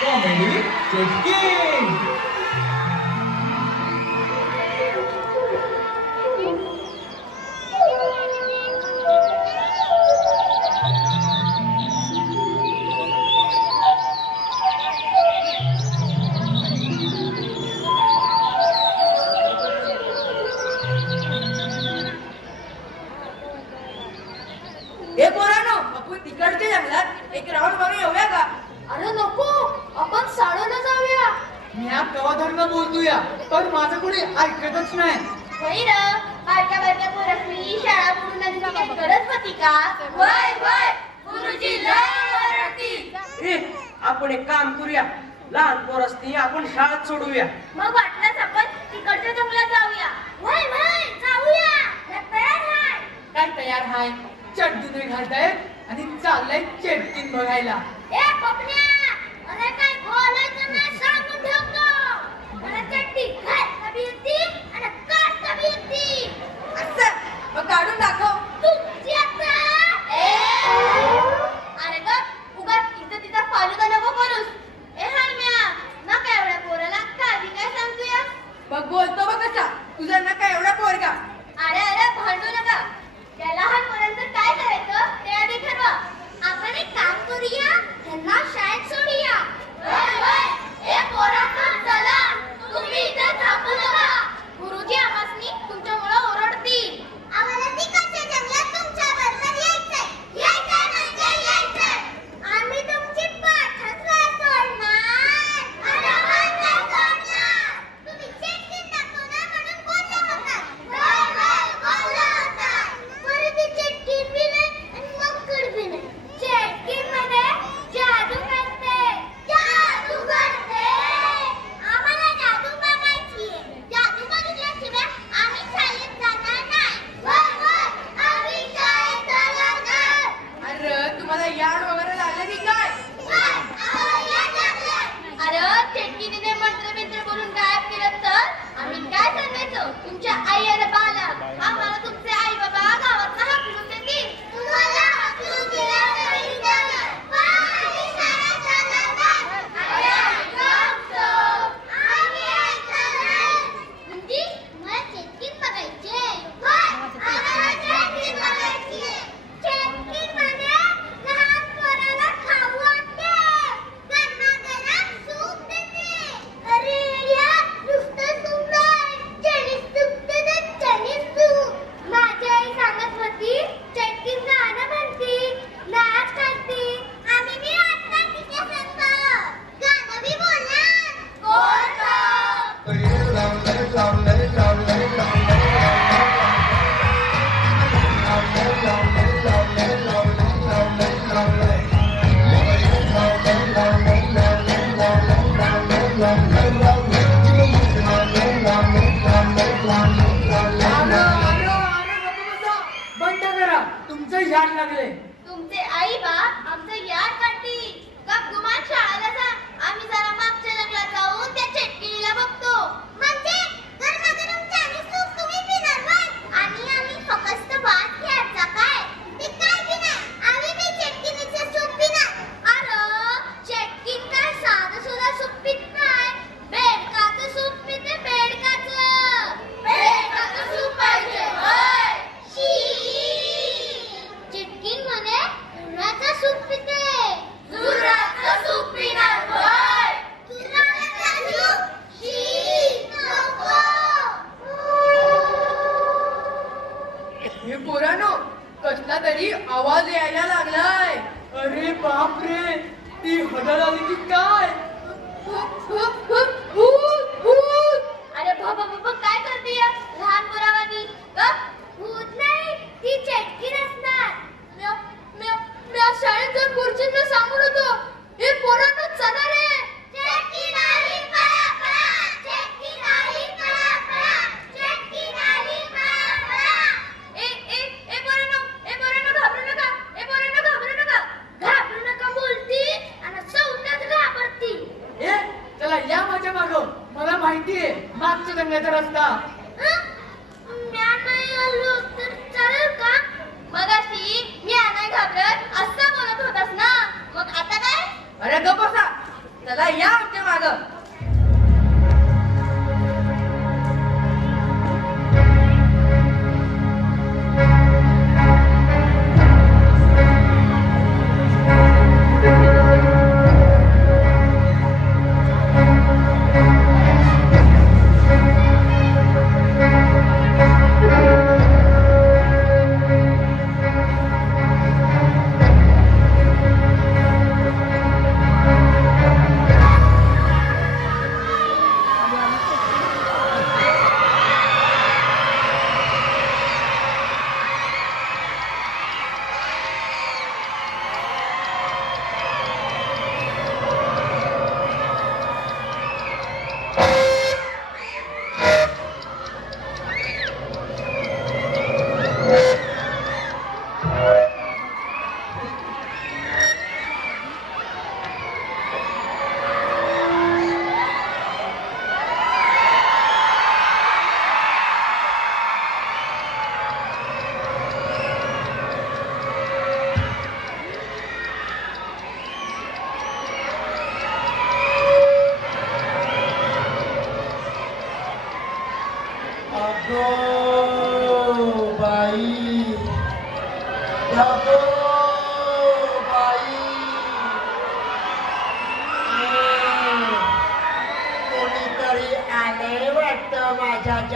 Comedy चेटकिंग. हे पोरांनो, आपण तिकडच्या जंगलात एक राऊंड मारून येऊया का? अरे नको, आपण साडूला जाऊया. मी हा कवाधरण बोलतोया, पण माझं कोणी ऐकतच नाही. होय र, बारक्या बारक्या पोरांनी शाळा बुडून नदी काही गरज होती का? वय वय, गुरुजी लय ओरडतील. ए, आपण एक काम करूया, लहान पोर असती आपण शाळेत सोडूया. मग वाटलंच आपण तिकडच्या जंगलात जाऊया. वय वय, जाऊया. तयार हाय. काय तयार हाय? चड्डी नाही घालताय आणि चाललंय चेटकिन बघायला. ए पपन्या, अरे काय बोलायचं नाही सांगून ठेवतो. मला चड्डी घालता बी येती आणि काढता बी येती. असं मग काढून दाखव. तुमची आता अरे ग उगाच इथं तिथं फालुदा नको करूस. ए हालम्या, नका एवढ्या पोराला काय काय सांगतोय. मग बोलतो बघ कसा तुझा ना काय एवढा पोरगा. अरे अरे भांडू नका. त्या लहान पोरांचं काय करायचं ते आधी ठरवा. आपण एक काम करूया, त्यांना शाळेत सोडूया. ए पोरांनो चला, तुम्ही इथं थांबू नका. गुरुजी आम्हासनी तुमच्यामुळे ओरडतील. आम्हाला तिकडच्या जंगलात तुमच्या बरोबर यायचंय. यायचंय म्हणजे यायचंय. आम्ही तुमची पाठच नाही सोडणार. अरे नाही सोडणार. तुम्ही चेटकिन दाखवणार म्हणून बोलला होता. बोलला होता. बरं ती चेटकिन बी नाही आणि मक्कड बी नाही. चेटकिन मध्ये जादू करते. जादू करते. आम्हाला जादू बघायची आहे. जादू बघितल्याशिवाय आम्ही शाळेत जाणार नाही. आम्ही शाळेत जाणार नाही. अरे तुम्हाला याड वगैरे लागलं की काय? अरे चेटकिनीने मंत्र बिंत्र बोलून गायब केलं तर आम्ही काय सांगायचं? तुमच्या आई आणि बाला आम्हाला तुमचे आई बाबा गावात हाकलून देतील. तुम्हाला हाकलून दिलं तरी चालेल, पण आम्ही शाळेत जाणार नाही. अरे ऐकतो. आम्ही ऐकणार नाही. म्हणजे मला चेटकिन बघायचे. आम्हाला चेटकिन बघायची. चेटकिन मध्ये लहान पोराला खाऊ वाटते. गरमागरम सूप देते. अरे या नुसतं सूप नाही, चणीस सूप देते. चणीस सूप. माझी आई सांगत होती चटकीन गाणं म्हणती, नाच करती. आम्ही बी नाचणार तिच्या संग. गाणं बी बोलणार. बंद करा, तुमचं याड लागले. तुमचे आई बाप आमचं याड काढतील. गपगुमान शाळेला जा. आम्ही जरा मागच्या जंगलात जाऊन त्या चेटकिनीला बघतो. म्हणजे गरमागरम चायनीज सूप तुम्ही पिणार व्हय? आणि आम्ही फक्त भात घ्यायचा काय? ते काय बी नाही. आम्ही बी चेटकिनीचं सूप पिणार. अरे चेटकिन काय साधं सुद्धा सूप पित नाही. बेडकाचं सूप पिते. बेडकाचं सूप पाहिजे होय. चेटकिन म्हणे उन्हाचं सूप पिते. सुराचं सूप पिणार होय. सुराचं सूप. नको. हे पोरांनो, कसला तरी आवाज यायला लागलाय. अरे बापरे, ती हडळ आली की काय? अरे बाबा काय करते लहान पोरावानी? भूत नाही, ती चेटकिन असणार. मी शाळेत जाऊन गुरुजींना सांगून होतो. हे पोरांनो चला रे. चेटकिन आली, पळा पळा. चेटकिन आली, पळा पळा. चेटकिन आली, पळा पळा. ए पोरांनो घाबरू नका. घाबरू नका बोलती आणि सौंदर्य घाबरती. ए चला या माझ्या मागं, मला माहितीये मागच्या जंगलाचा रस्ता. म्या नाही आलो तर चालेल का? मगाशी मी नाही घाबरत असं बोलत होतास ना, मग आता काय? अरे गप बसा. चला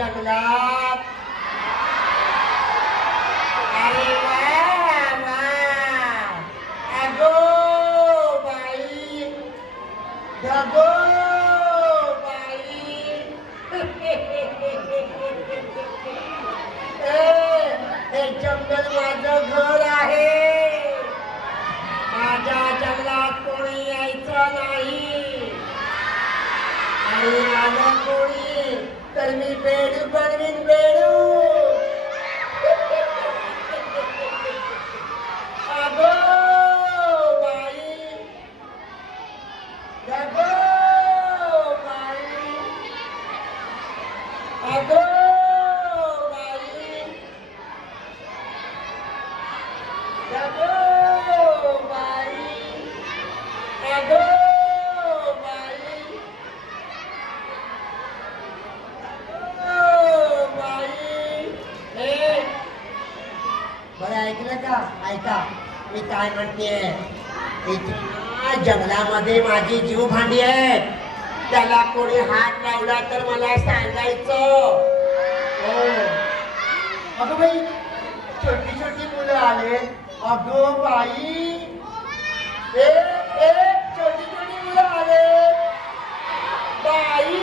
जंगलात. अरे वा वा. अगो बाई, अगो बाई. हे जंगल माझं घर आहे. माझ्या जंगलात कोणी यायचं नाही. आणि आलं कोणी तर मी बेडू बनवीन, बेडू. अगो बाई, अगो बाई, अगो बाई, अगो बाई, अगो बाई, अगो बाई. ए, बरं ऐकलं का? ऐका मी काय म्हणतेय. इथे जंगलामध्ये माझी जीव भांडी आहे. त्याला कोणी हात लावला तर मला सांगायचं. हो. अगं बाई, छोटी छोटी मुलं आले. अगं बाई, ए ए छोटी छोटी मुलं आले. बाई,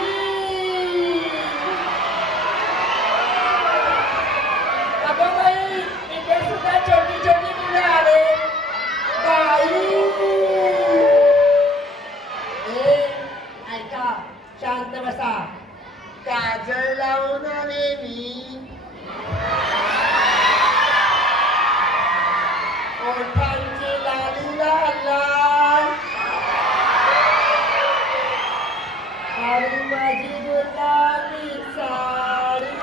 अगं बाई, इथे सुद्धा छोटी छोटी मुलं आले. बाई. ए, ऐका, शांत बसा. काजळ लावून आले मी. ओठांची लाली लाल, आणि माझी गुलाबी साडी.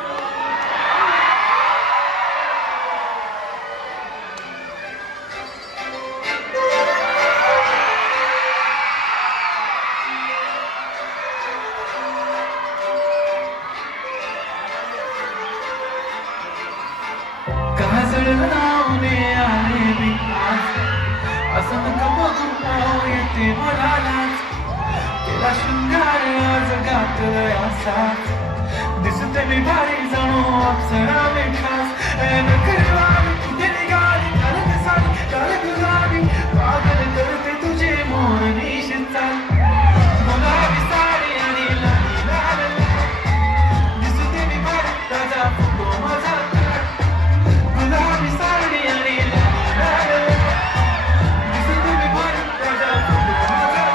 काजळ लावणे आले मी आज. असं नका बघू पाहू येते मला लाज. केला शृंगार आज गातोय असाच. दिसते मी भारी जणू अप्सरा मी खास. नखरेवाली तुझे निघाली कालक साडी कालक गुलाबी. पागल करते तुझे मोरनीश चाल. गुलाबी साडी आणि लाली लाल लाल. दिसते मी भारी ताजा फोटो माझा. गुलाबी साडी आणि लाल लाल. दिसते मी भारी ताजा फोटो माझा.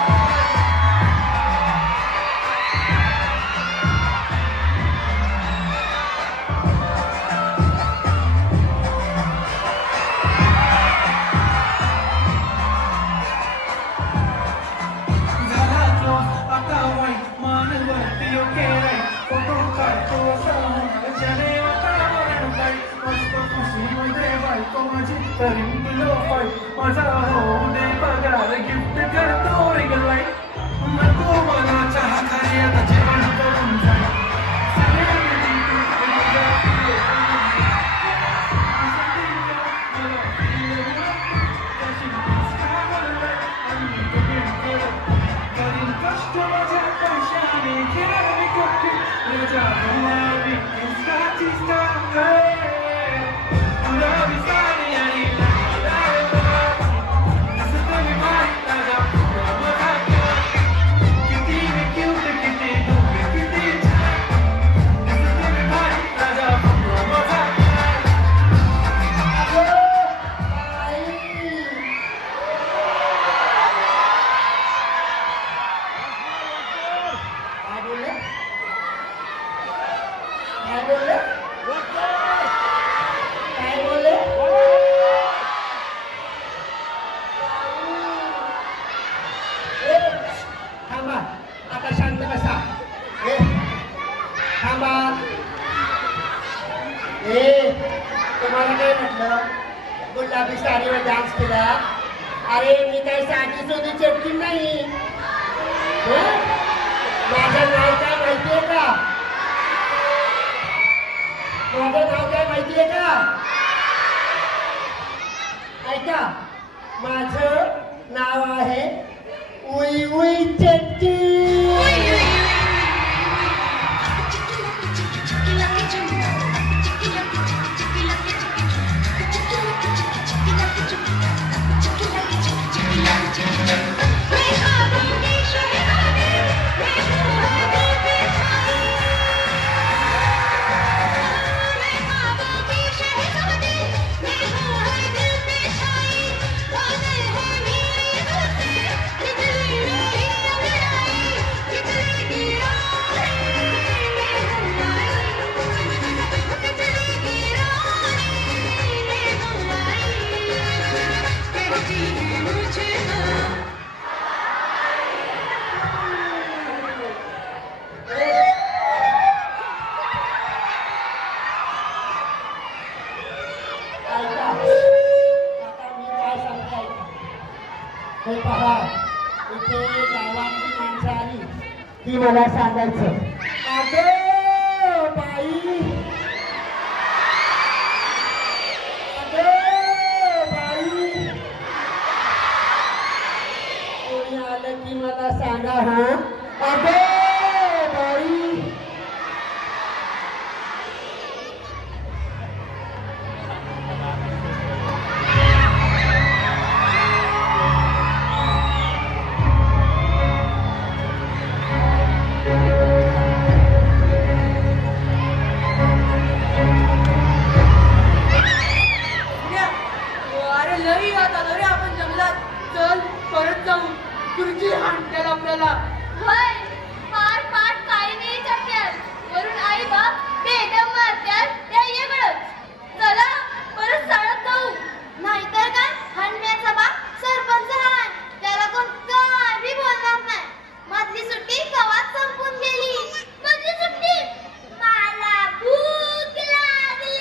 झाला क्लोज आता वाईट मानवरती योग्य राईट. फोटो काढतो असा ज्याने वातावरण वाईट. मस्त खुशीमध्ये बायको माझी तरी तुलो फाईट. माझा होऊ दे पगार गिफ्ट करतो रिगल लाईट. नको मला चहा खाली आता जेवण करून जाईल. कष्ट माझ्या पैशाने केला मी कपटी. तुझ्या गुलाबी केसाची स्टाईल. गुलाबी साडी आणि लाल लाल लाल. दिसते मी भारी ताजा फोटो माझा. किती मी क्यूट, किती डोके, किती छान. दिसते मी भारी ताजा फोटो माझा. काय बोलले? काय बोलले? काय बोलले? ए, थांबा. आता शांत बसा. ए, थांबा. ए, तुम्हाला काय म्हटलं? गुलाबी साडीवर डान्स केला. अरे मी काही साधी सोधी चटकी नाही. हं? माझं नाव काय माहितीये का? माझं नाव काय माहितीये का? ऐका, माझं नाव आहे उई उई चटकी. ती मला सांगायचं. अगं बाई, अगं बाई, कोणी आलं की मला सांगा. हा अगं बाई. अरे लई आता रे आपण जंगलात. चल परत जाऊ. खुर्ची हाणतील आपल्याला. होय, फार पाठ काही नाही चक्क्यात. वरून आई बाप बेदम मारत्यात त्या येगळच. चला परत शाळेत जाऊ. नाहीतर काय हंड्याचा बाप सरपंच हाय. त्याला कोण काय बी बोलणार नाही. मधली सुट्टी कवाच संपून गेली. मधली सुट्टी मला भूक लागली.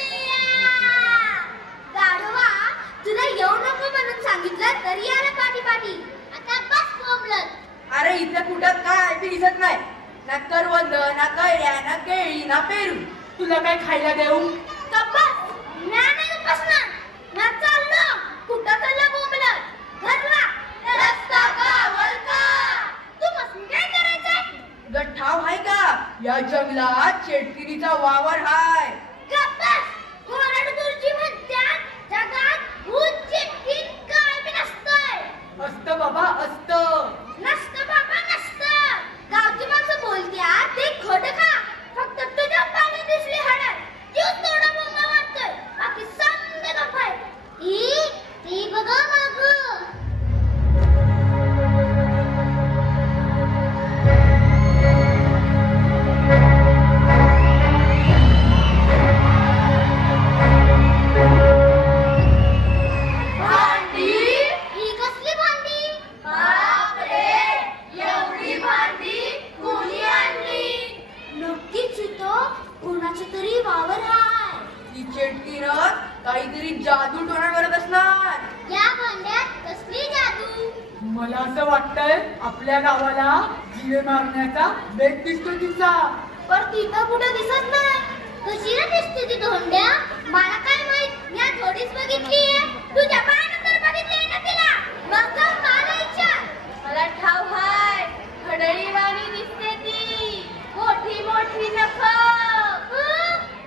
गाढवा, तुला येऊ नको म्हणून सांगितलं तरी आला पाठी पाठी. आता बस बोंबलत. अरे इथं कुठं काय बी दिसत नाही. ना करवंद, ना कैऱ्या, ना केळी, ना पेरू. तुला काय खायला देऊ? कब्बस नाही बसणार. ना चाललो. कुठं चाललं बोंबलत? घरला रस्ता गावल का? तू मस्त काय करायचंय? गठ्ठाव हाय का? या जंगलात चेटकिरीचा वावर हाय. कब्बस कोरड गुरुजी म्हणतात जगात भूत चिटकीन काय बी नसतंय. असतं बाबा असतं. नसतं बाबा नसतं. गावची माणसं बोलत्यात ते खोटं का? फक्त तुझ्या पाणी दिसली हाडात. जीव थोडा बोंबा वाटतोय. बाकी समजा गप्पाय. ती बघा मागं. भांडी? ही कसली भांडी? बापरे, एवढी भांडी कोणी आणली? नक्कीच इथं कोणाचं तरी वावर हाय. ती चेटकीरच काहीतरी जादू टोना करत असणार. या भांड्यात कसली जादू? मला असं वाटतंय आपल्या गावाला जिवे मारण्याचा बेत दिसतो तिचा. पर तिथं कुठं दिसत नाही. कशी ना दिसते ती धोंड्या? मला काय माहित. मी आज थोडीच बघितलीये. तुझ्या पायानंतर बघितलीये ना तिला? मग जाऊन मला विचार. मला ठाव हाय. खडळीवाणी दिसते ती. मोठी मोठी नखं.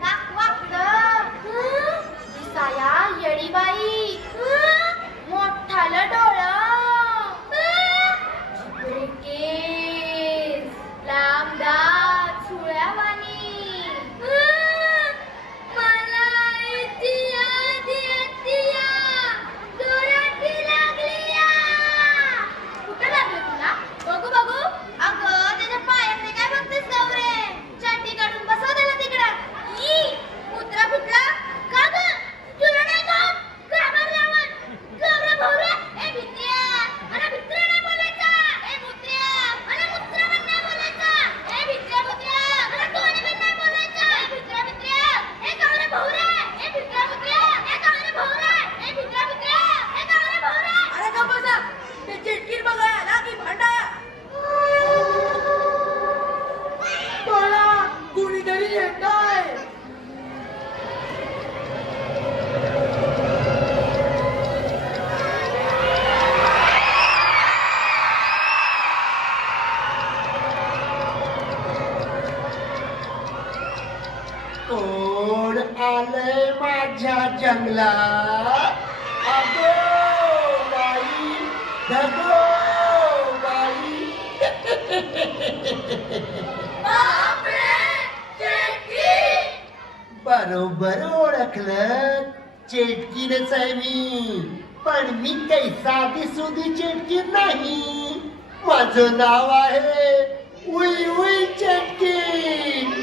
नाक वाकडं. दिसाया येडीबाई. मोठालं डोळं. चिपळे केस. लांब दात. सुळ्यावाणी. मला जोराती लागली. कुठं लागलं तुला? बघू बघू. अगं त्याच्या पायात काय बघतेस गौरे? चड्डी काढून बसव त्याला तिकडं. कुत्रा फुटला का ग? तुला नाही का घाबरल्यावर? गौरे भौरे ए भित्र्या. मला भित्र्या नाही बोलायचा. ए मुत्र्या. मला मुत्र्या पण नाही बोलायचा. ए भित्र्या मुत्र्या. मला कोणी पण नाही बोलायचा. ए भित्र्या भित्र्या. ए गौरे भौरे. ए भित्र्या मुत्र्या. ए गौरे भौरे. ए भित्र्या मुत्र्या. ए गौरे भौरे. अरे का बसा, ते चेटकीर बघाया ना की भांडाया. मला कुणीतरी येत आहे. कोण आलंय माझ्या जंगलात? अगो बाई, धगो बाई. बरोबर ओळखलं. चेटकीरच आहे मी. पण मी काही साधी सुधी चेटकीर नाही. माझं नाव आहे उई उई चेटकीर.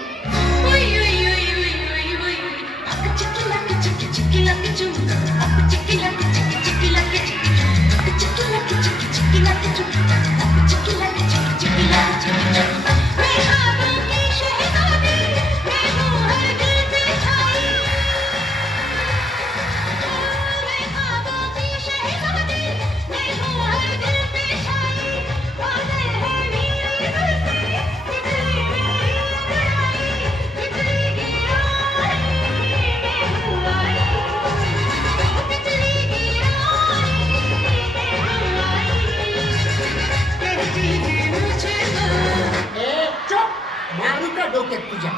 डोक्यात तुझ्या.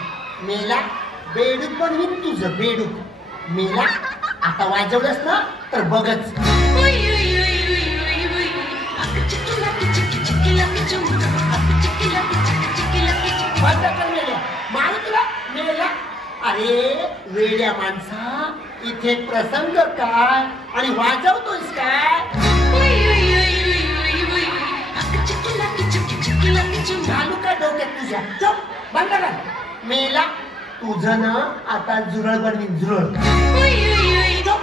मेला बेडूक बनवीन तुझं बेडूक. मेला आता वाजवलंस ना तर बघच. बंद कर मेल्या, मारू तुला मेला. अरे वेड्या माणसा, इथे प्रसंग काय आणि वाजवतोयस काय? घालू का डोक्यात तुझ्या? चुप, बंद कर मेला. तुझं ना आता जुरळ बनवीन जुरळ. चुप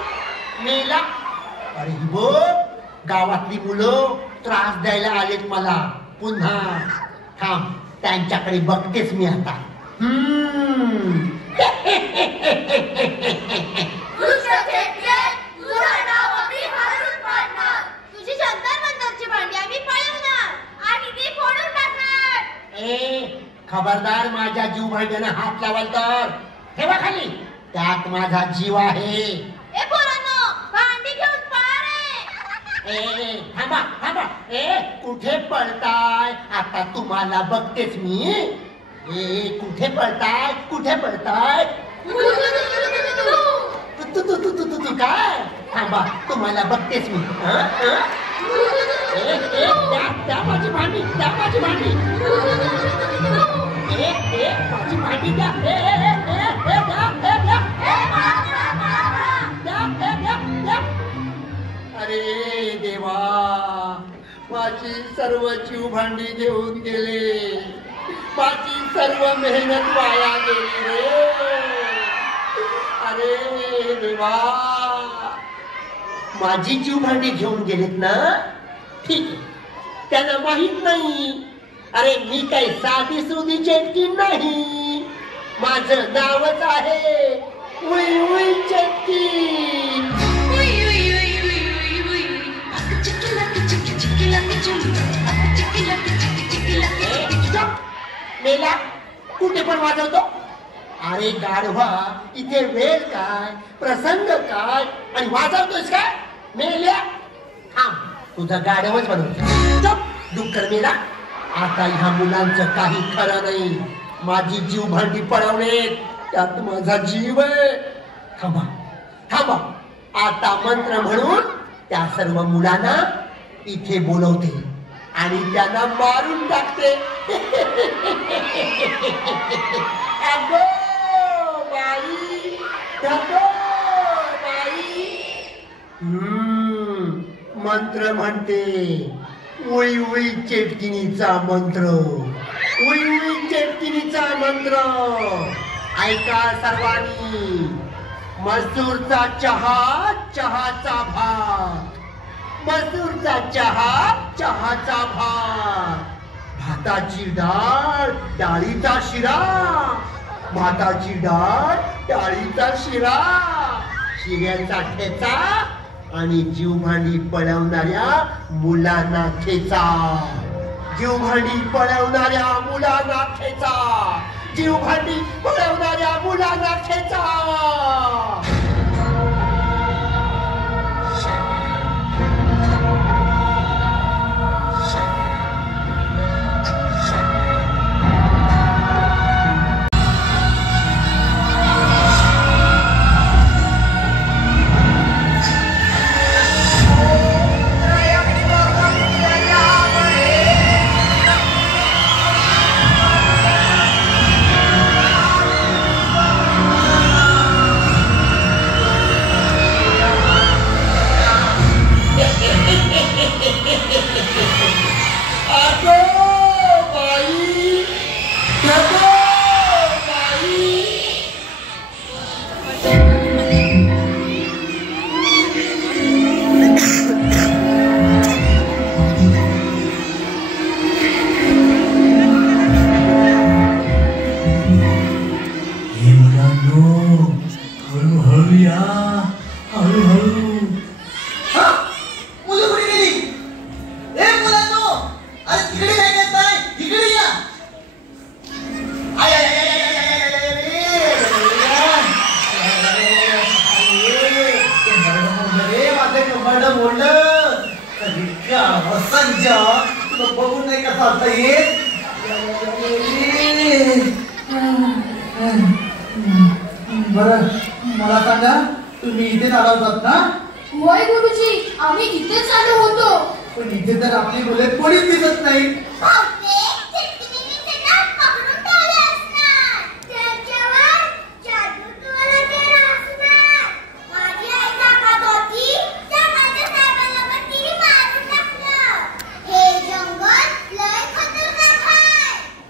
मेला. अरे बघ, गावातली मुलं त्रास द्यायला आलेत मला पुन्हा. थांब, त्यांच्याकडे बघतेस मी आता. तुझी जंतर मंतरची भांडी आम्ही पळवणार आणि ती फोडून टाकणार. ए खबरदार, माझ्या जीव भांड्यानं हात लावाल तर ठेवा खाली. त्यात माझा जीव आहे. ए पोरांनो, भांडी घेऊन पळा रे. ए थांबा थांबा. ए कुठे पळताय? आता तुम्हाला बघतेच मी. ए कुठे पळताय? कुठे पळताय? तू तू तू तू तू तू काय? थांबा, तुम्हाला बघतेच मी. त्या माझी भांडी, त्या माझी भांडी. माझी भांडी द्या. अरे देवा, माझी सर्व जीव भांडी घेऊन गेले. माझी सर्व मेहनत वाया गेली रे. अरे देवा, माझी जीव भांडी घेऊन गेलेत ना? ठीक आहे, त्यांना माहित नाही. अरे मी काही साधी सुधी चेटकी नाही. माझं नावच आहे उई उई चेटकी. मेला, कुठे पण वाजवतो? अरे गाढवा, इथे वेळ काय, प्रसंग काय आणि वाजवतोस काय? मेल्या, थांब, तुझं गाढवच बनवतो. डुक्कर मेला, आता ह्या मुलांचं काही खरं नाही. माझी जीव भांडी पळवणे त्यात माझा जीव आहे. थांबा थांबा, आता मंत्र म्हणून त्या सर्व मुलांना इथे बोलवते आणि त्यांना मारून टाकते. अगो बाई, अगो बाई. मंत्र म्हणते, उई उई चेटकिनीचा मंत्र. उई उई चेटकिनीचा मंत्र ऐका सर्वांनी. मसूरचा चहा, चहाचा भात. मसूरचा चहा, चहाचा भात. भाताची डाळ, डाळीचा शिरा. भाताची डाळ, डाळीचा शिरा. शिऱ्याचा ठेचा आणि जीवभांडी पळवणाऱ्या मुलांना ठेचा. जीवभांडी पळवणाऱ्या मुलांना ठेचा. जीवभांडी पळवणाऱ्या मुलांना ठेचा. बरं मला सांगा तुम्ही इथेच आला होतात ना? होय गुरुजी, आम्ही इथेच आलो होतो. पण इथे तर आपली मुले कोणीच दिसत नाही.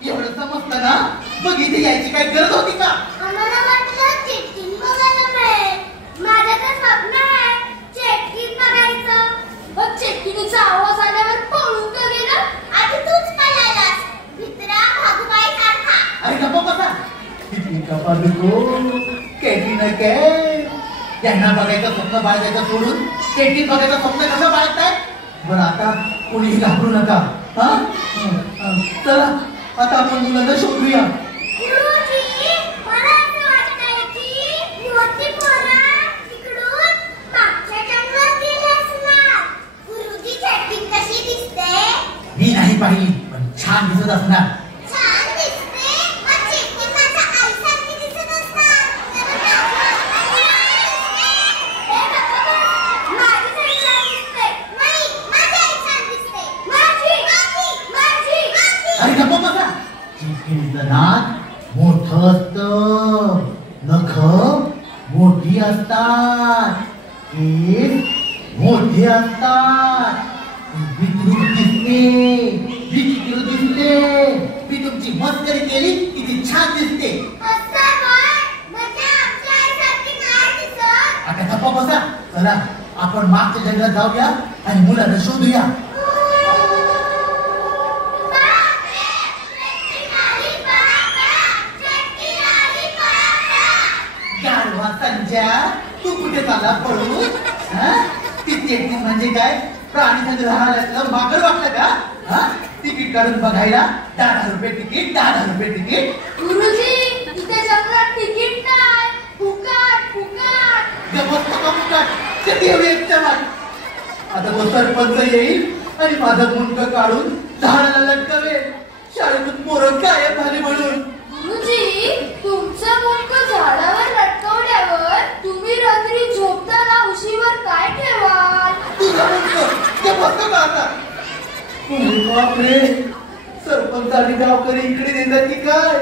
एवढं समजतं ना, मग इथे यायची काही गरज होती का? आम्हाला वाटलं चेटकीन बघायला मिळेल. माझं तर स्वप्न आहे चेटकीन बघायचं. मग चेटकिनीचा आवाज आल्यावर पळून का गेलं? आधी तूच पळायलास भित्रा भागूबाई सारखा. अरे गप्पा बसा. किती गप्पा देखो केटी न के त्यांना बघायचं स्वप्न बाळगायचं सोडून केटी बघायचं स्वप्न कसं बाळगताय? बरं आता कोणीही घाबरू नका. हा चला आता आपण मुलांना शोधूया. गुरुजी, मला असं वाटतंय की मोठी पोरं तिकडून मागच्या जंगलात गेली असणार. गुरुजी, चेटकीन कशी दिसते? मी नाही पाहिली पण छान दिसत असणार. छान दिसते. मग चेटकीन माझ्या आईसारखी दिसत असणार. हे बाबा, माझीच आई छान दिसते. नाही, माझी आई छान दिसते. माझी. अरे गप्पा बसा. चिटकिणीचं नाक मोठं असतं, नख मोठी असतात, केस मोठे असतात. विचित्र दिसते, विचित्र दिसते. मी तुमची मस्करी केली की ती छान दिसते. असं काय? म्हणजे आमच्या आईसारखी नाही दिसत? आता गप्पा बसा. चला आपण मागच्या जंगलात जाऊया आणि मुलांना शोधूया. गाढवा संजय, तू कुठे चालला पळून? ती चेटकीन म्हणजे काय? प्राणी संग्रहालयातलं माकड वाटलं का? तिकीट काढून बघायला 10,000 रुपये तिकीट, 10,000 रुपये तिकीट. गुरुजी, इथे जंगलात तिकीट नाही. फुकट, फुकट. गमत का फुकट? किती एवढी एक चमक. आता तो सरपंच येईल आणि माझं मुंडकं काढून झाडाला लटकवेल. शाळेतून पोरं गायब झाली म्हणून. गुरुजी, तुमचं मुंडकं झाडावर लटकवल्यावर तुम्ही रात्री झोपताना उशीवर काय ठेवाल? तुझं मुंडकं ते बसतं का आता? अरे बापरे, सरपंच आणि गावकरी इकडे देतात की काय?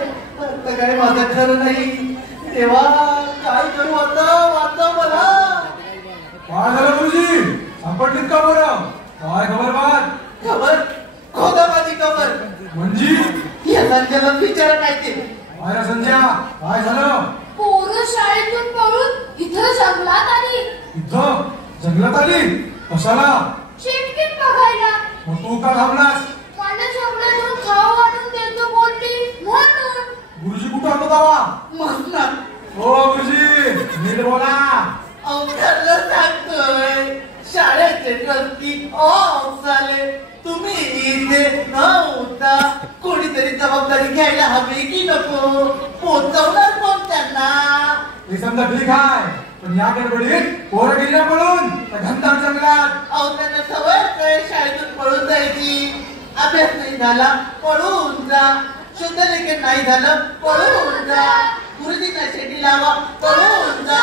आता काय माझं खरं नाही. तेव्हा काय करू आता? वाचा मला. काय झालं गुरुजी? सापडलीत का बरं? काय खबर बात? खबर खोदा माझी खबर. म्हणजे या संजयला विचारा काय ते. काय रे संजय, काय झालं? पोरं शाळेतून पळून इथं जंगलात आली. इथं जंगलात आली? कशाला? चेटकीन बघायला. मग तू का थांबलास? मला जंगलातून खाऊ आणून देतो बोलली म्हणून. गुरुजी कुठं होतो तेव्हा? मसनात. हो गुरुजी, नीट बोला. अवघडलं सांगतोय. शाळेचे ट्रस्टी ऑफ झाले. तुम्ही इथे नव्हता. कोणीतरी जबाबदारी घ्यायला हवी की नको? पोचवणार कोण त्यांना? हे समजा ठीक आहे, पण या गडबडीत पोरं गेली ना पळून त्या घनदाट जंगलात. अहो त्यांना सवय काय शाळेतून पळून जायची. अभ्यास नाही झाला पळून जा. शुद्ध लेखन नाही झालं पळून जा. गुरुजींना शेती लावा पळून जा.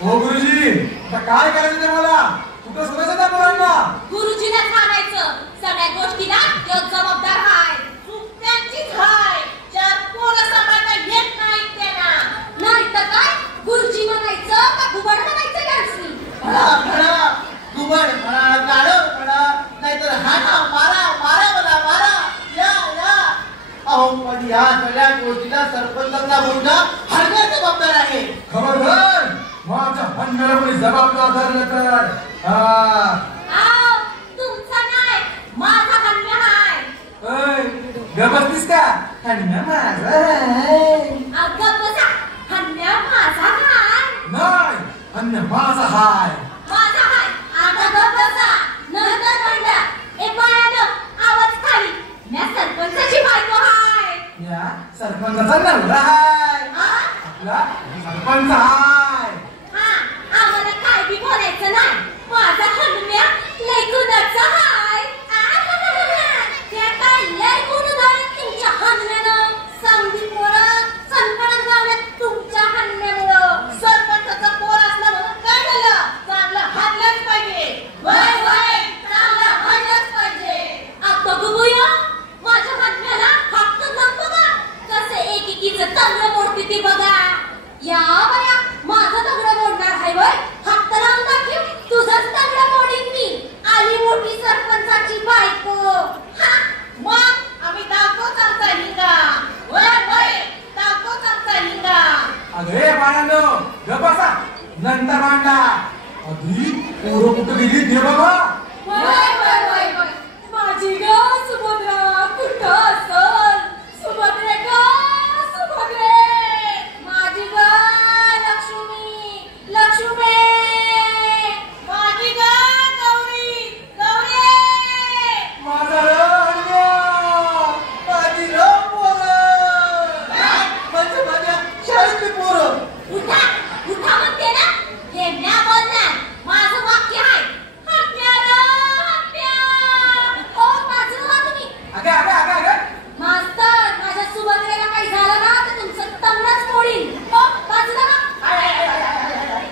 हो गुरुजी, आता काय करायचं ते मला? कुठं सोडायचं त्या पोरांना? गुरुजीने सांगायचं सगळ्या गोष्टीला तो जबाबदार आहे. चूक त्यांचीच आहे. चार पोरं सांभाळता येत नाहीत त्यांना. नाही तर काय गुरुजी म्हणायचं का घुबड म्हणायचं त्यांनी? म्हणा घुबड म्हणा, गाढव म्हणा, नाहीतर हाणा मारा, मारा मला मारा. या या. अहो पण या सगळ्या गोष्टीला सरपंचाचा मुलगा हरण्या जबाबदार आहे. खबरदार, माझ्या हन्नाला कोणी जबाबदार धरलं तर आव, तुमचा नाही माझा हन्या आहे. गबसतीस का? हन्ना माझा आहे. अगं बसा, हन्या माझा हाय. नाही, हन्ना माझा हाय. माझा हाय. आता गप्प बसा. नंतर म्हणला ए बायानो आवाज खाली. मी सरपंचाची बायको हाय. या सरपंचाचा नवरा हाय. आपला सरपंच हाय. हा, आम्हाला काय बी बोलायचं नाही. माझा हनुम्या लय गुणाचा हाय. ते काय मांडला. आधी पोरं कुठं गेली ते बघा. माझी ग सुभद्रा कुठं असल? सुभद्रे ग सुभद्रे, माझी ग लक्ष्मी लक्ष्मी, माझी ग गौरी गौरी, माझा रण्या, माझी पोरं, म्हणजे माझ्या शाळेतली पोरं. उठा उठा म्हणते ना, हे म्या बोलणार. माझं वाक्य आहे हत्या रे हत्या. ओ बाजूला व्हा तुम्ही. अगं अगं अगं अगं मास्तर, माझ्या सुभद्रेला काही झालं ना तर तुमचं तंगडच मोडीन. ओ बाजूला व्हा.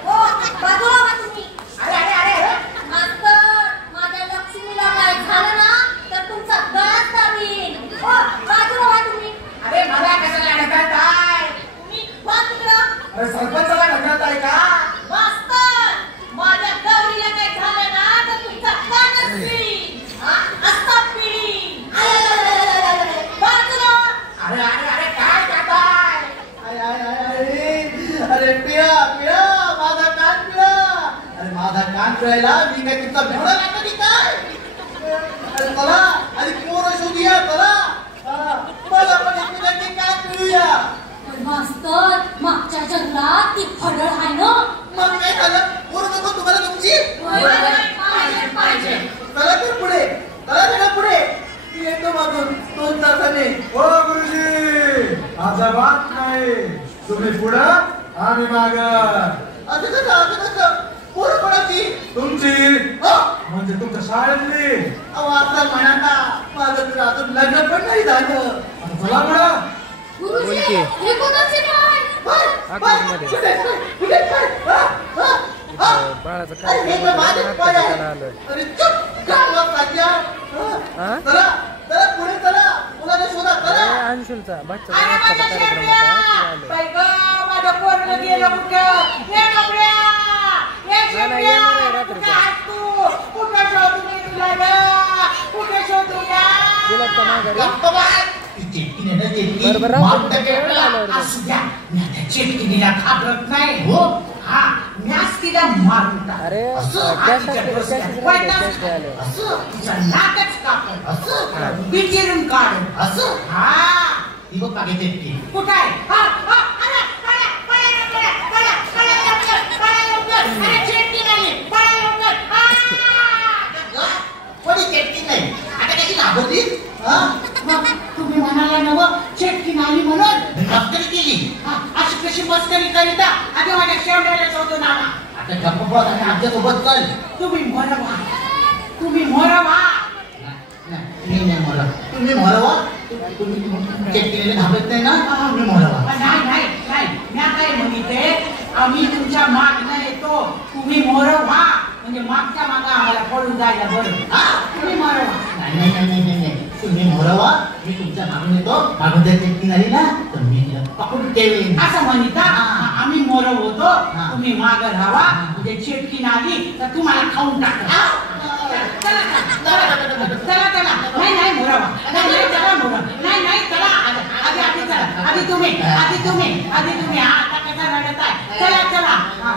ओ बाजूला व्हा तुम्ही. मास्तर, माझ्या लक्ष्मीला काय झालं ना तर तुमचा गळाच दाबीन. ओ बाजूला व्हा तुम्ही. अरे मला कशाला ढकलताय? तुम्ही व्हा तिकडं. अरे सरपंचाला ढकलताय का? मास्तर, माझ्या गौरीला काय झालं ना तर तुमचा कानच पिळीन. असा पिळीन. बाजूला. अरे अरे अरे काय करताय? अरे पिळा पिळा माझा कान पिळा. अरे माझा कान पिळायला मी काय तुमचा भेवडा लागला की काय? अरे चला आधी पोरं शोधूया चला. मला पण एकमेकांची कान पिळूया. पण मास्तर, मागच्या जंगलात ती फडळ आहे ना. मग काय झालं? पोरं नको तुम्हाला तुमची? पाहिजे. चला तर पुढे चला जरा पुढे. मी येतो मागून 2 तासाने. ओ गुरुजी, अजिबात नाही. तुम्ही पुढं आम्ही माग. असं कसं पोरं कोणाची? तुमची हो. म्हणजे तुमच्या शाळेतली. अहो असं म्हणा ना, माझं तर अजून लग्न पण नाही झालं. आता चला पुढं. गुरुजी, हे कोणाचे पाय? बाळाचं अरे हे तर माझे पाय आहे. अरे चुप गावात राज्या. चला चला पुढे चला. मुलाने शोधा चला. अंशुलचा बच्चा अरे माझ्या कार्यक्रम शेपट्या. होता बाई गं, माझं पोरगं गेलं कुठं? ये कपड्या. ये शेपट्या. येणार आहे रात्री. कुठं आहेस तू? कुठं शोधू मी तुला गं? कुठे शोधू गं? दिलं का माघारी? गप्प बस. ती चेटकीने ना चेटकी. बरोबर मारून रात्री टाकेल वेळ ना. झाल्यावर. असू द्या. मी त्या चेटकीनीला घाबरत नाही. हो हा मॅच तिला मारून टाक. अरे, असं कॅश तिच्या असते, डोक्यात कॅश असते, वैताग. कॅश द्यायला. असं तिचं नाकच कापड. असं बिचिरून काढ. असं हा ही बघ मागे चेटकी. कुठं आहे? हा, हा, अरे, पळा, पळा लवकर, पळा, पळा लवकर, पळा लवकर. अरे, चेटकी नाही, पळा लवकर. हा. कोणी चेटकी नाही. आता कशी घाबरलीस? हा? मग तुम्ही म्हणाला नवं चेटकी नाही म्हणून. मस्करी केली. हा, अशी कशी मस्करी करीता? आता माझ्या शेवट्याला शोधून आणा. आता गप्प बस आणि आमच्यासोबत चल. तुम्ही मरवा. तुम्ही मरवा. मी नाही मला. तुम्ही मरवा. तुम्ही चेटकीने घाबरत नाही ना? तुम्ही मरवा. नाही नाही नाही, मी काय म्हणते, आम्ही तुमच्या मागणं येतो, तुम्ही मरवा. म्हणजे मागच्या मागं आम्हाला पळून जायला बरं. हा? तुम्ही मरवा. नाही नाही नाही नाही नाही. तुम्ही मरवा. मी तुमच्या मागून येतो. मागून जर चेटकी झाली ना तर मी तिला पकडून ठेवेन. असं म्हणता आम्ही मरव होतो, हा. तुम्ही मागं राहावा. म्हणजे चेटकी नाली तर तुम्हाला खाऊन टाका. चला चला. नाही नाही मरवा. नाही नाही चला मरवा. नाही नाही चला. आधी चला. आधी तुम्ही. आता कसा रडत आहे? चला. हा.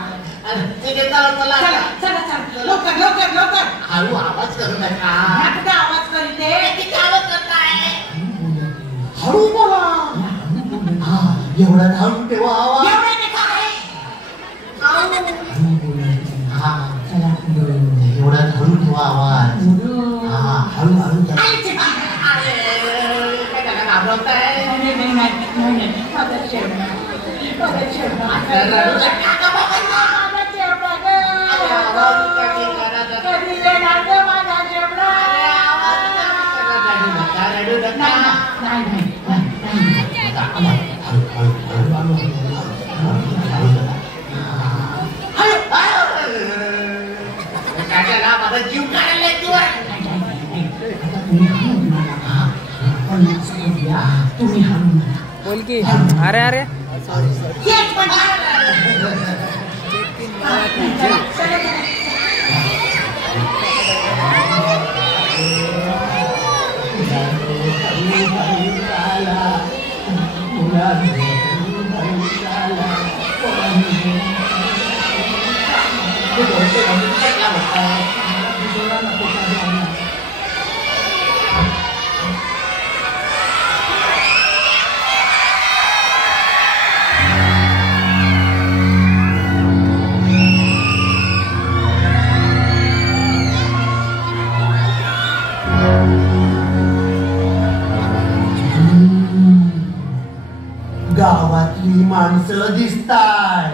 ठीक आहे चला चला. चला. लवकर. हळू आवाज करू नका. कुठे आवाज करीते? किती आवाज करताय? हळू बोला. हा एवढा हळू ठेवा आवाज. एवढे ते काय? हळू बोलायचं. हा चला एवढा हळू ठेवा आवाज. हा हळू घ्या. काय त्याला घाबरवताय? नाही. रडू नका का बाबांना? कधी येणार ग माझा शेवडा? रडू नका. नाही. माझा जीव काढायला तुम्ही हाणून बोल की. अरे पैसे घालून काय होता गावातली माणसं दिसताय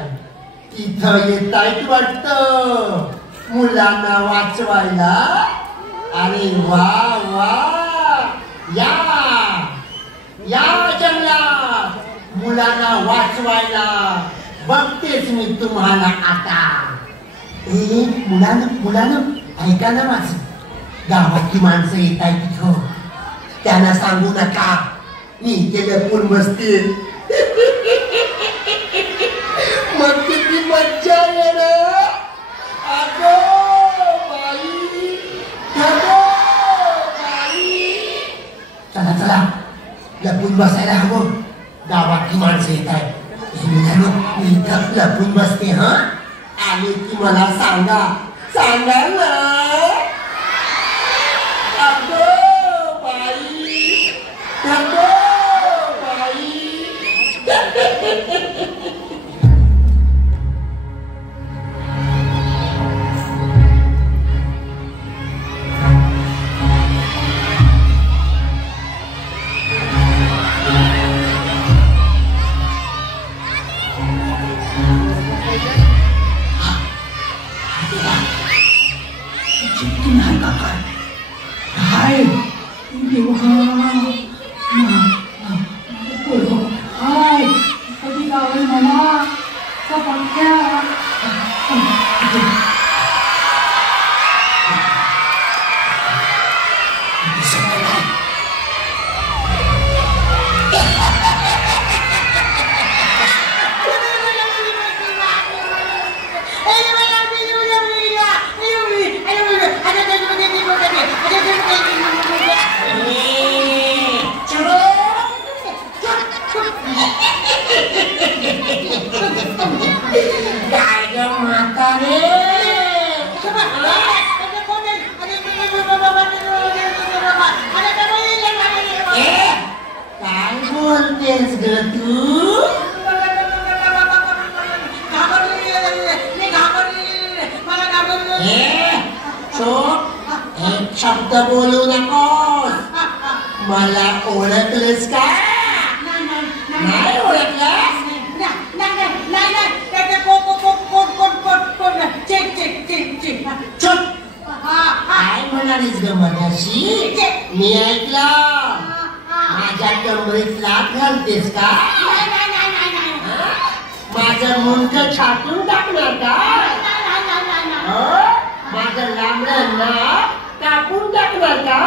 तिथं येतायत वाटतं मुलांना वाचवायला. अरे वा वा या या जंगलात मुलांना वाचवायला बघतेच मी तुम्हाला आता. मुलानं ऐका ना माझं, गावातली माणसं येताय तिथं त्यांना सांगू नका मी इथे लपून बसते. मग किती मज्जा येणार. अगो बाई अगो बाई. चला चला लपून बसायला हवं, गावातली माणसं येत आहे. मी इथं लपून बसते. हा आले की मला सांगा सांगा ना. अगो बाई अगो बाई. शब्द बोलू नकोस. मला ओळखलंस का? नाही ओळखलंस. काय म्हणालीस ग मगाशी? मी ऐकलं. माझ्या कमरेत लाथ घालतेस का? माझं मुंड छाटून टाकणार का? माझं लांबडं नाक कापून टाकणार का?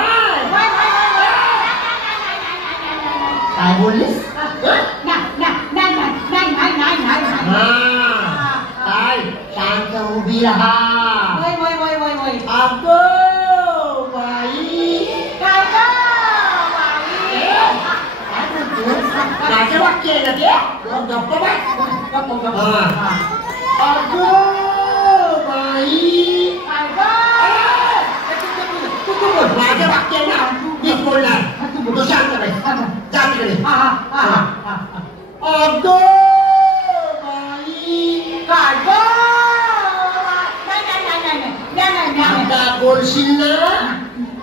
काय बोललीस? काय शांत उभी राहा. अगो बाई काय माझं वाक्य आहे ना ते. गप्प बाय. अगो बाई माझं वाक्य आहे ना मीच बोलणार. तू शांत बाई जा तिकडे. अगो बाई काय आता बोलशील ना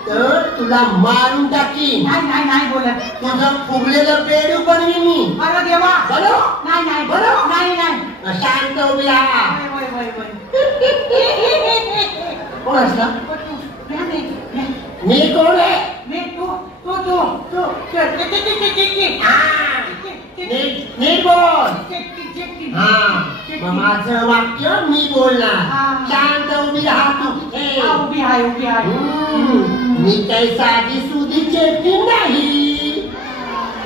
तर तुला मारून टाकीन. नाही बोलत. तुझं फुगलेलं पेरू बनवी मी. अरे देवा. बोलो नाही बोलो. नाही शांत उभी राहा. कोण असला? मी कोण आहे? नीट बोल. माझं वाक्य मी बोलणार. शांत उभी राहा तू. उभी आहे. मी काही साधी सुधी चेपटी नाही.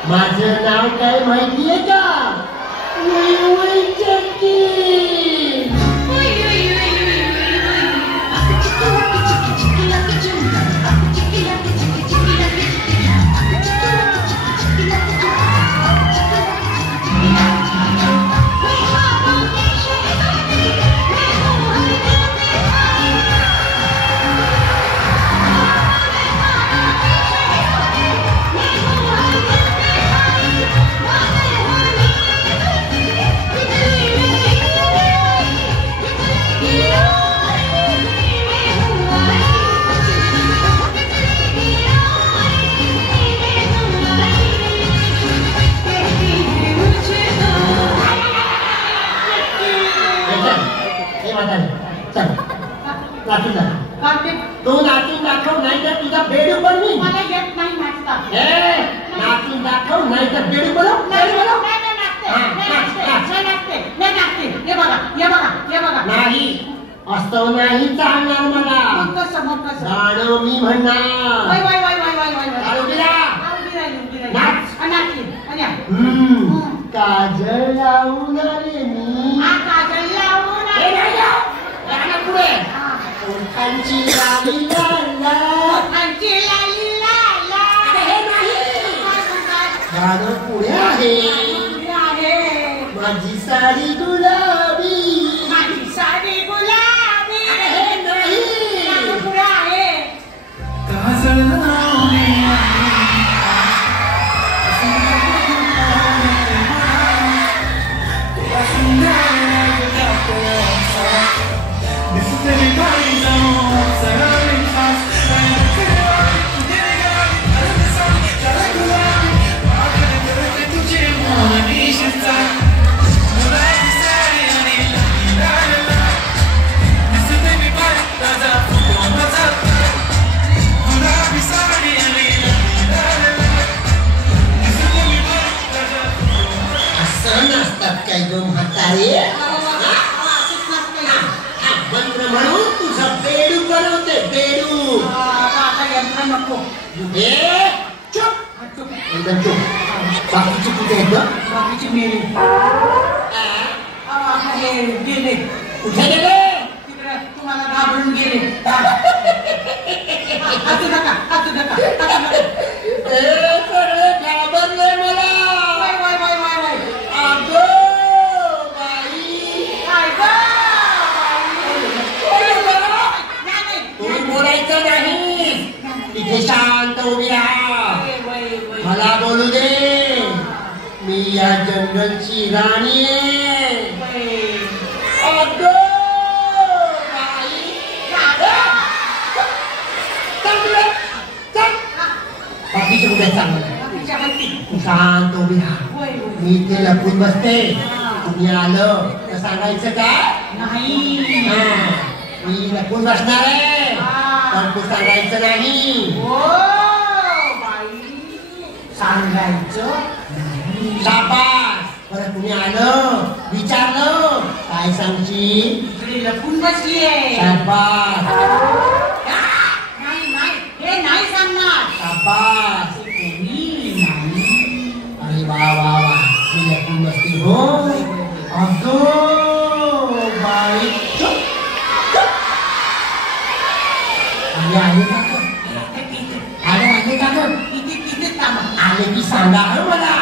माझं नाव काय माहितीये का? चेपटी. वास्तव नाही चालणार मला. मग कसं गाणं मी म्हणणार. Y Y Y Y Y Y Y. चालू केला. उभी राहिली. नाच. नाचली. आणि या. काजळ लावून रे मी. काजळ लावून हे नाही लाव. गाणं पुढे. ओठांची लाली लाला. ओठांची लाली लाला. हे नाही. गाणं पुढे आहे. माझी साडी गुलाबी. माझी साडी गुलाबी. हे नाही. पुढे आहे. काजळ लावून काय ग म्हातारे. मंत्र म्हणून तुझं बेडू बनवते. बेडू. नको. चुप. एकदम चुप. बाकीची कुठे आहेत ग? बाकीची मेली. गेले. कुठे गेले? तिकडे तुम्हाला घाबरून गेले. हसू नका. घाबरले मला. बोलायचं नाही. तिथे शांत उभी राहा. मला बोलू दे. मी या जंगलची राणी आहे. बाकीचे कुठे चांगलं. शांत उभी राहा. मी इथे लपून बसते. तुम्ही आलं तर सांगायचं काय नाही. मी लपून बसणार आहे. पण तू सांगायचं नाही. सांगायचं. शाबास. बरं तुम्ही आलं विचारलं काय सांगशील. इकडे लपून बसलीये. शाबास. नाही हे नाही सांगणार. शाबास. अरे वा वा वा. मी लपून बसते हो. अगो बाई. आले का ग? आले की सांगा हो मला.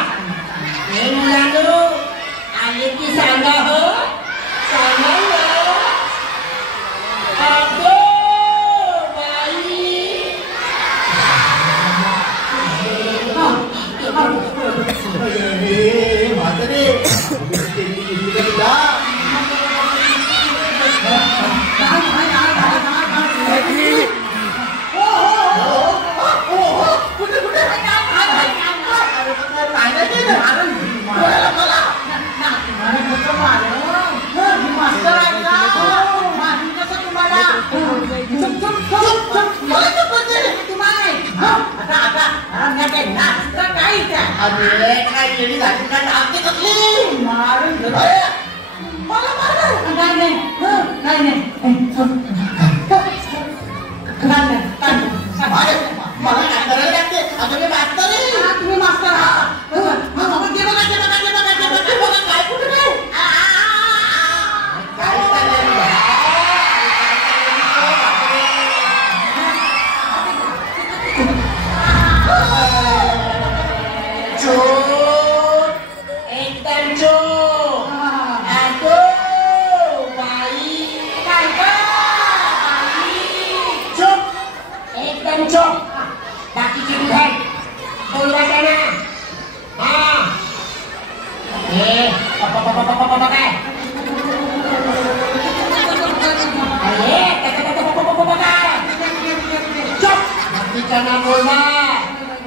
हे मुलांनो आले की सांगा हो. सांगा अगो बाई. म्हातारे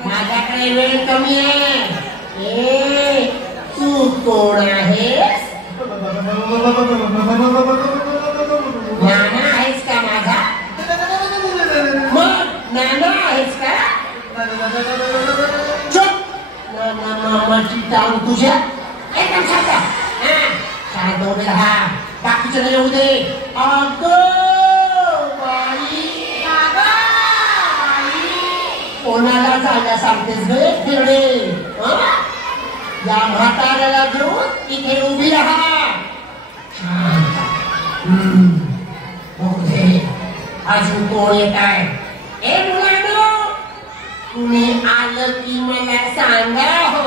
माझ्याकडे वेळ कमी आहे. तू कोण आहेस? नाना आहेस का माझा? मग नाना आहेस का? चुप. नाना मामाची टांग तुझ्या एकदम शांत. शांत उभे राहा. बाकीचे नाही येऊ दे. कोणाला जायला सांगतेस गे तिरडे? या म्हाताऱ्याला घेऊन इथे उभी राहा. बघू दे अजून कोण येत आहे. ए मुलांनो, तुम्ही आलं की मला सांगा. हो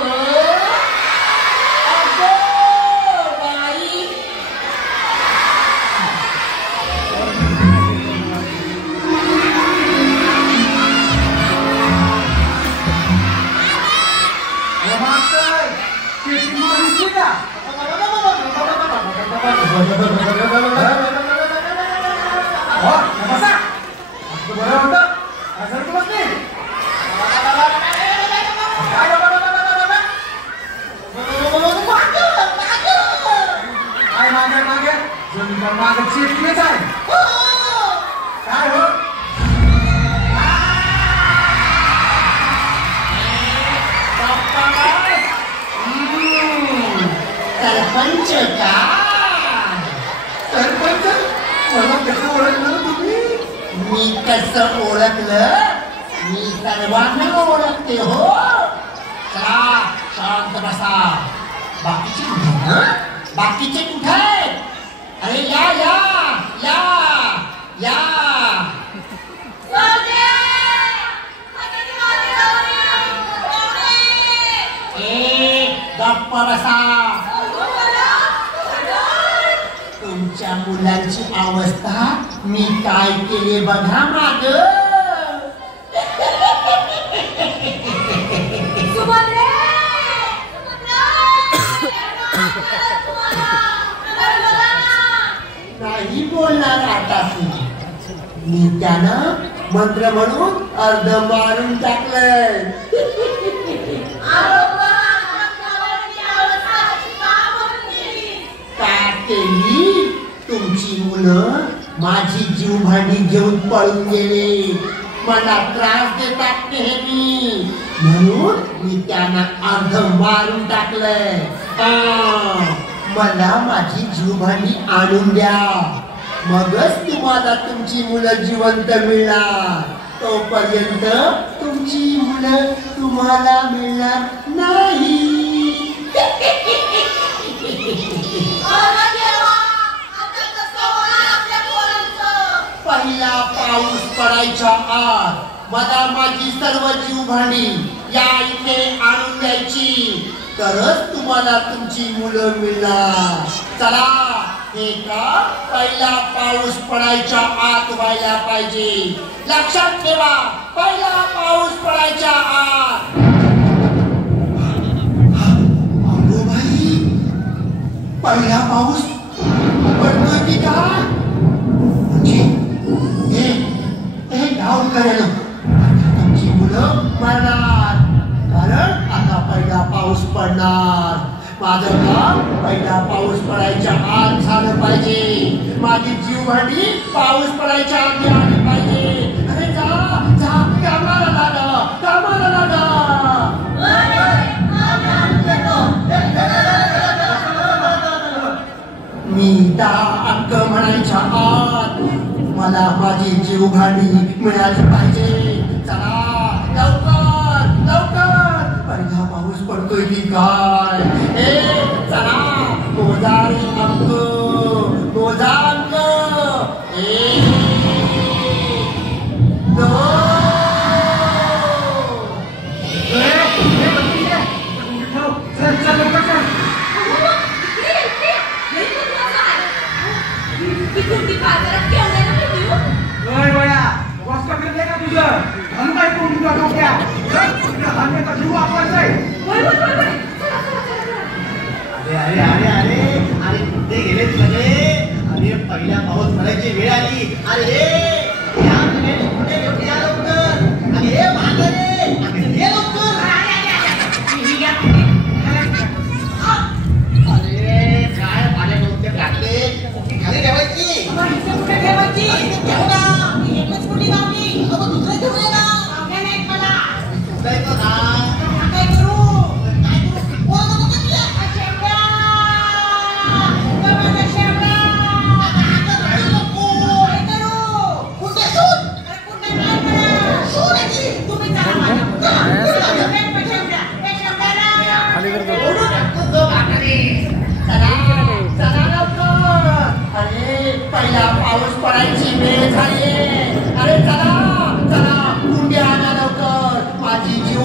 बाई, सरपंच का? सरपंच मला कसं ओळखलं तुम्ही? मी कसं ओळखलं? मी सर्वांना ओळखते हो. चला शांत बसा. बाकीचे कुठे? बाकीचे कुठे? अरे या या या या. गप्प बसा. तुमच्या मुलांची अवस्था मी काय केले बघा माग. नाही बोलणार आता. मी त्यांना मंत्र म्हणून अर्ध मारून टाकलंय. का केली? तुमची मुलं माझी जीवभांडी घेऊन पळून गेले. मला त्रास देतात नेहमी, म्हणून मी त्यांना अर्ध मारून टाकलंय. मला माझी जीवभांडी आणून द्या, मगच तुम्हाला तुमची मुलं जिवंत मिळणार. तोपर्यंत तुमची मुलं तुम्हाला मिळणार नाही. पहिला पाऊस पडायच्या आत मला माझी सर्व जीवभांडी या इथे आणून द्यायची, तरच तुम्हाला तुमची मुलं मिळणार. चला, हे का पहिला पाऊस पडायच्या आत व्हायला पाहिजे. लक्षात ठेवा, पहिला पाऊस पडायच्या आत. अगो भाई, पहिला पाऊस पडतोय की काय? हे गाव करायला तुमची मुलं मरणार, कारण आता पहिला पाऊस पडणार. माझं काम पहिला पाऊस पडायच्या आत झालं पाहिजे. माझी जीवभांडी पाऊस पडायच्या आधी आली पाहिजे. अरे जा जा, कामाला लागा, कामाला लागा. मी 10 अंक म्हणायच्या आत मला माझी जीवभांडी मिळाली पाहिजे. चला लवकर लवकर, पहिला पाऊस पडतोय की काय? चला, मोजारी अंक, मोजा अंक. 1 2. जीव वापरायचा आहे.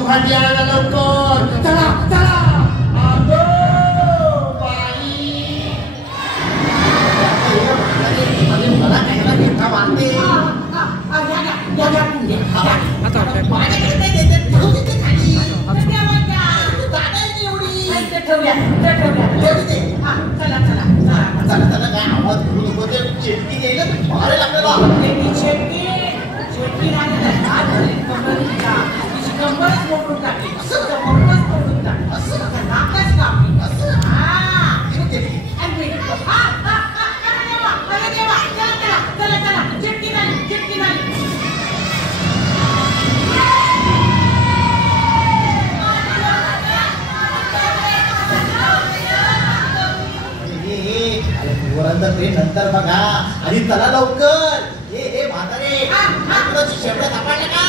भांडी आणायला लवकर. चला चला. अगो बाई, मला खायला घेता वाटते. नंतर बघा आणि चला लवकर. हे म्हातारे शेवड्या सापडल्या का?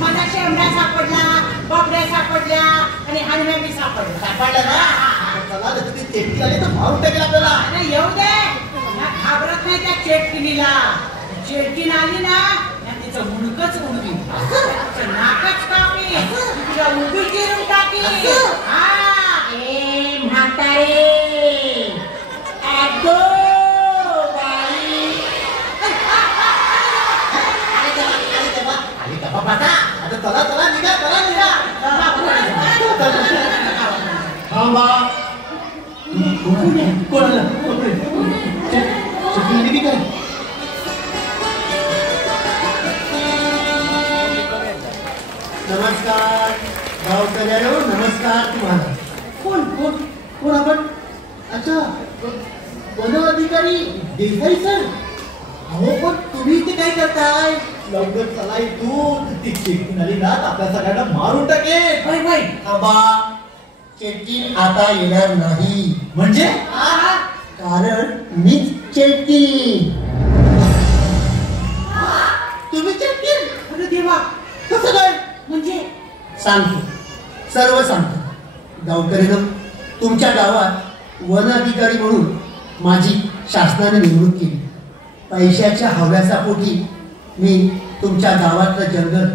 माझा शेवड्या सापडला, बाबड्या सापडल्या आणि हलव्या बी सापडल्या ना. चला ती चेटकी आली तर मारून टाकेल आपल्याला. नाही येऊ दे, घाबरत नाही त्या चेटकिनीला. चेटकीन आली ना तिचं मुडकच उडवी, नाकच कापी, तिला उभी चिरून टाकी. ए म्हातारे, अगो बाई. आता चला चला निघा, चला निघा. थांबा. कोणाला चेटकी काय? नमस्कार गावकऱ्यांनो, नमस्कार तुम्हाला. कोण कोण कोण आपण? अच्छा, वन अधिकारी देसाई सर. अहो पण तुम्ही इथे काय करताय? लवकर चला इथून. ती चेटकी आली ना आपल्या सगळ्यांना मारून टाकेल. थांबा. चेटकी आता येणार नाही. म्हणजे कारण मीच चेटकी. तुम्ही चेटकी? अरे देवा, कसं काय? म्हणजे सांगतो, सर्व सांगतो. गावकऱ्यांनो, तुमच्या गावात वन अधिकारी म्हणून माझी शासनाने नेमणूक केली. पैशाच्या हव्यासापोटी मी तुमच्या गावातलं जंगल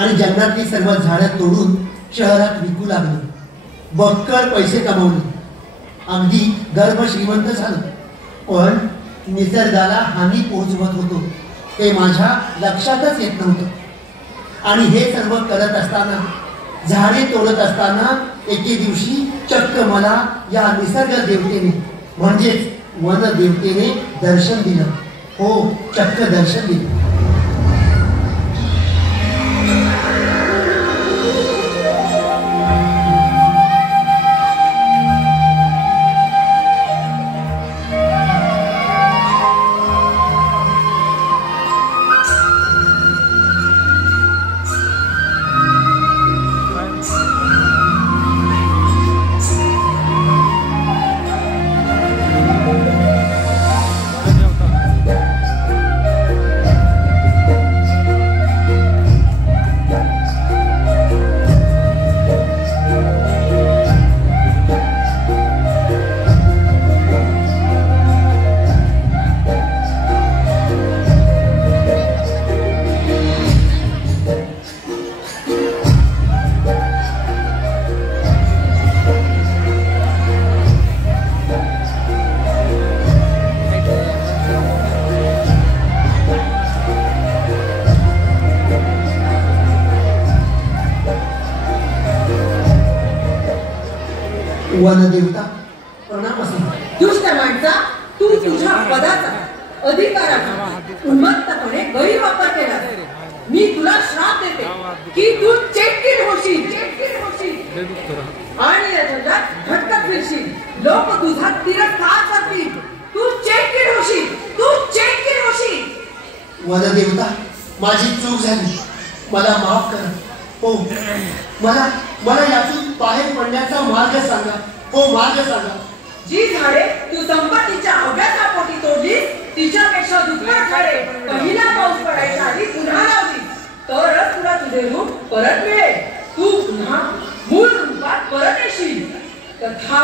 आणि जंगलातली सर्व झाडं तोडून शहरात विकू लागलो. बक्कळ पैसे कमावले, अगदी गर्भ श्रीमंत झालो. पण निसर्गाला हानी पोहोचवत होतो ते माझ्या लक्षातच येत नव्हतं. आणि हे सर्व करत असताना, झाडे तोडत असताना एके दिवशी चक्क मला या निसर्ग देवतेने म्हणजेच वन देवतेने दर्शन दिलं. हो, चक्क दर्शन दिलं. वनदेवता प्रणाम असो. दुष्ट माणसा, तू तुझ्या पदाचा, अधिकाराचा उन्मत्तपणे गैरवापर केला. मी तुला श्राप देते की तू चेटकीन होशील, चेटकीन होशील आणि या जगात भटकत फिरशील. लोक तुझा तिरस्कार करतील. तू चेटकीन होशील, तू चेटकीन होशील. वनदेवता, माझी चूक झाली, मला माफ करा. हो, मला यातून बाहेर पडण्याचा मार्ग सांगा. हो, मार्ग सांगा. जी झाडे तू संपत्तीच्या अभ्यासापोटी तोडलीस, तिच्यापेक्षा दुप्पट झाडे पहिला पाऊस पडायच्या आधी पुन्हा लावली, तरच तुला तुझे रूप परत मिळेल. तू पुन्हा मूळ रूपात परत येशील. तथा